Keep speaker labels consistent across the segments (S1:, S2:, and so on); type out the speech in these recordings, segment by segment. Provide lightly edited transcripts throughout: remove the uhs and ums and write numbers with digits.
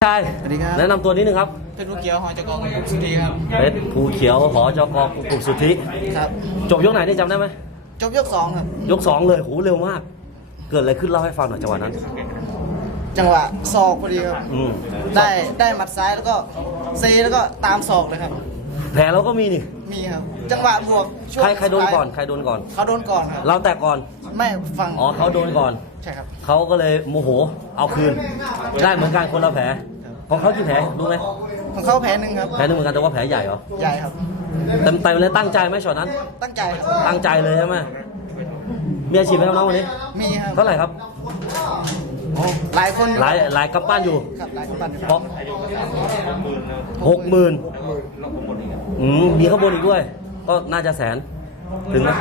S1: ชาย
S2: สวัสดีครับ
S1: แนะนำตัวนิดนึงครับ
S2: เพชรภูเขียวหอจกกุ๊กสุธีครับ
S1: เพชรภูเขียวหอจกกุกสุทธิ
S2: ครับ
S1: จบยกไหนได้จำได้ไหม
S2: จบยก2ครับ
S1: ยก2เลยโหเร็วมาก เกิดอะไรขึ้นเล่าให้ฟังหน่อยจังหวะนั้น
S2: จังหวะศอกพอดีครับ
S1: อืม
S2: ได้หมัดซ้ายแล้วก็เซแล้วก็ตามศอกเลยครับ
S1: แผลเราก็มีนี่
S2: มีครับจังหวะบวกช่วง
S1: ใครโดนก่อนใครโดนก่อน
S2: เขาโดนก่อนครับ
S1: เราแตกก่อน
S2: ไม่ฟัง
S1: อ๋อเขาโดนก่อน
S2: ใช่ครับ
S1: เขาก็เลยโมโหเอาคืนได้เหมือนกันคนละแผลของเขากี่แผลรู้ไหม
S2: ของเขาแพ้หนึ่งครับ
S1: แผลหนึงเหมือนกันแต่ว่าแผลใหญ่เหรอ
S2: ใหญ่ครับ
S1: เต็มเลยตั้งใจไหมช็อตนั้น
S2: ตั้งใจครับ
S1: ตั้งใจเลยใช่ไหมมีอาชีพไหมครับน้องวันนี้
S2: มีครับ
S1: เท่าไหร่ครับ
S2: หลายคนอยู่
S1: หลายกำปั้นอยู่
S2: ครับหลายคนปั่นอยู่
S1: เพราะ60,000มีข้างบนอีกด้วย ก็น่าจะ100,000ถึงไหม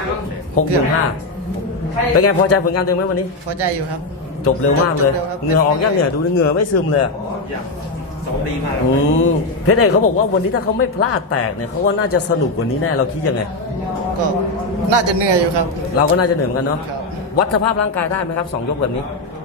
S1: 65,000เป็นไงพอใจผลงานตัวเองไหมวันนี้
S2: พอใจอยู่ครับ
S1: จบเร็วมากเลย
S2: จบเร็วครับ
S1: เหงื่อออกยังเหงื่อดูเหงื่อไม่ซึมเลยเพชรเอกเขาบอกว่าวันนี้ถ้าเขาไม่พลาดแตกเนี่ยเขาว่าน่าจะสนุกกว่านี้แน่เราคิดยังไง
S2: ก็น่าจะเหนื่อยอยู่ครับ
S1: เราก็น่าจะเหนื่อยเหมือนกันเนาะ
S2: ครับ
S1: วัดสภาพร่างกายได้ไหมครับ2 ยกแบบนี้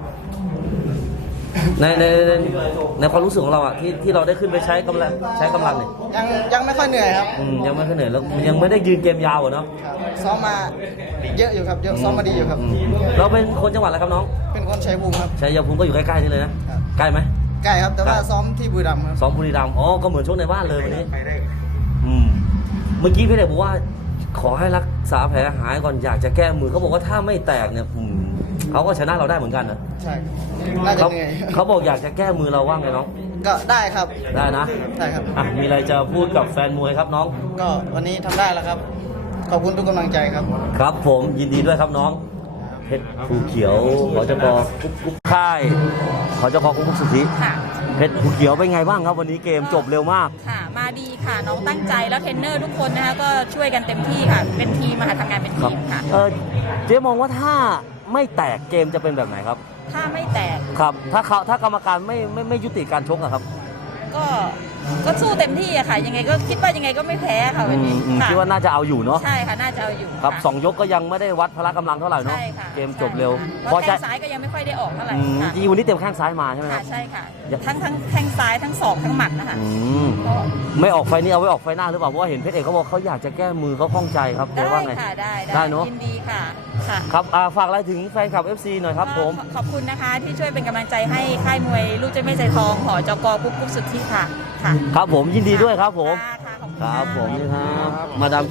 S1: ในความรู้สึกของเราอะที่เราได้ขึ้นไปใช้กำลังเนี่ย
S2: ยังไม่ค่อยเหนื่อยครับ
S1: ยังไม่ค่อยเหนื่อยแล้วยังไม่ได้ยืนเกมยาวอะเนาะ
S2: ครับซ้อมมาเยอะอยู่ครับเยอะซ้อมมาดีอยู่ครับ
S1: เราเป็นคนจังหวัดอะไรครับน้อง
S2: เป็นคนชัยภูมิครับ
S1: ชัยภูมิก็อยู่ใกล้ๆนี่เลยนะครับ ใกล้ไหม
S2: ใกล้ครับแต่ว่าซ้อมที่บุรีรัมย์ครับ
S1: ซ้อมบุรีรัมย์อ๋อก็เหมือนช่วงในบ้านเลยวันนี้เมื่อกี้พี่เด็กบอกว่าขอให้รักษาแผลหายก่อนอยากจะแก้มือเขาบอกว่าถ้าไม่แตกเนี่ยเขาก็ชนะเราได้เหมือนกันนะ
S2: ใช่ครับน่าจะเหนื่อย
S1: เขาบอกอยากจะแก้มือเราว่างไงน้อง
S2: ก็ได้ครับ
S1: ได้นะ
S2: ได้ครับ
S1: อ่ะมีอะไรจะพูดกับแฟนมวยครับน้อง
S2: ก็วันนี้ทำได้แล้วครับ ขอบคุณทุกกำลังใจครับ
S1: ครับผมยินดีด้วยครับน้องเพชรภูเขียวหจกกุ๊กค่ายหจกกุ๊กสุทธิ
S3: ค่ะ
S1: เพชรภูเขียวเป็นไงบ้างครับวันนี้เกมจบเร็วมาก
S3: ค่ะ มาดีค่ะ น้องตั้งใจแล้วเทรนเนอร์ทุกคนนะคะก็ช่วยกันเต็มที่ค่ะ เป็นทีมมาทำงานเป็น
S1: ครั
S3: ที
S1: บ
S3: มค่ะ
S1: เจ๊มองว่าถ้าไม่แตกเกมจะเป็นแบบไหนครับ
S3: ถ้าไม่แตก
S1: ครับถ้ากรรมการไม่ยุติการชกอะครับ
S3: ก็สู้เต็มที่อะค่ะ ยังไงก็คิดว่ายังไงก็ไม่แพ้ค่ะวันนี้ค่ะ
S1: คิดว่าน่าจะเอาอยู่เนาะ
S3: ใช่ค่ะ น่าจะเอาอยู่
S1: ครับ
S3: ะ
S1: 2 ยกก็ยังไม่ได้วัดพละกำลังเท่าไหร่เนาะ
S3: ใช่ค่ะ
S1: เกมจบเร็ว
S3: พอแข้งซ้ายก็ยังไม่ค่อยได้ออกเท่าไหร่ค่ะ
S1: จริงๆวันนี้เต็มข้างซ้ายมาใช่ไหมค
S3: ค่ะ
S1: รับ
S3: ใช่ค่ะ ทั้งแข้งซ้ายทั้งศอกทั้งหมัดนะคะ ก็
S1: ไม่ออกไฟนี้เอาไว้ออกไฟหน้าหรือเปล่าเพราะว่าเห็นเพชรเอกเขาบอกเขาอยากจะแก้มือเขาคล่องใจครับ
S3: ได้
S1: ว่าไง
S3: ค่ะได้
S1: ได้เนอะ
S3: ยินดีค่ะค่ะ
S1: ครับฝากอะไรถึงแฟนคลับ FC หน่อยครับผม
S3: ขอบคุณนะคะที่ช่วยเป็นกำลังใจให้ค่ายมวยลูกเจ้าแม่ใจทองหอจกกุ๊กสุทธิค่ะค่ะ
S1: ครับผมยินดีด้วยครับผม
S3: ค่ะขอบคุณ
S1: ครับผม
S3: ค่ะ
S1: นี่ครับมาดาม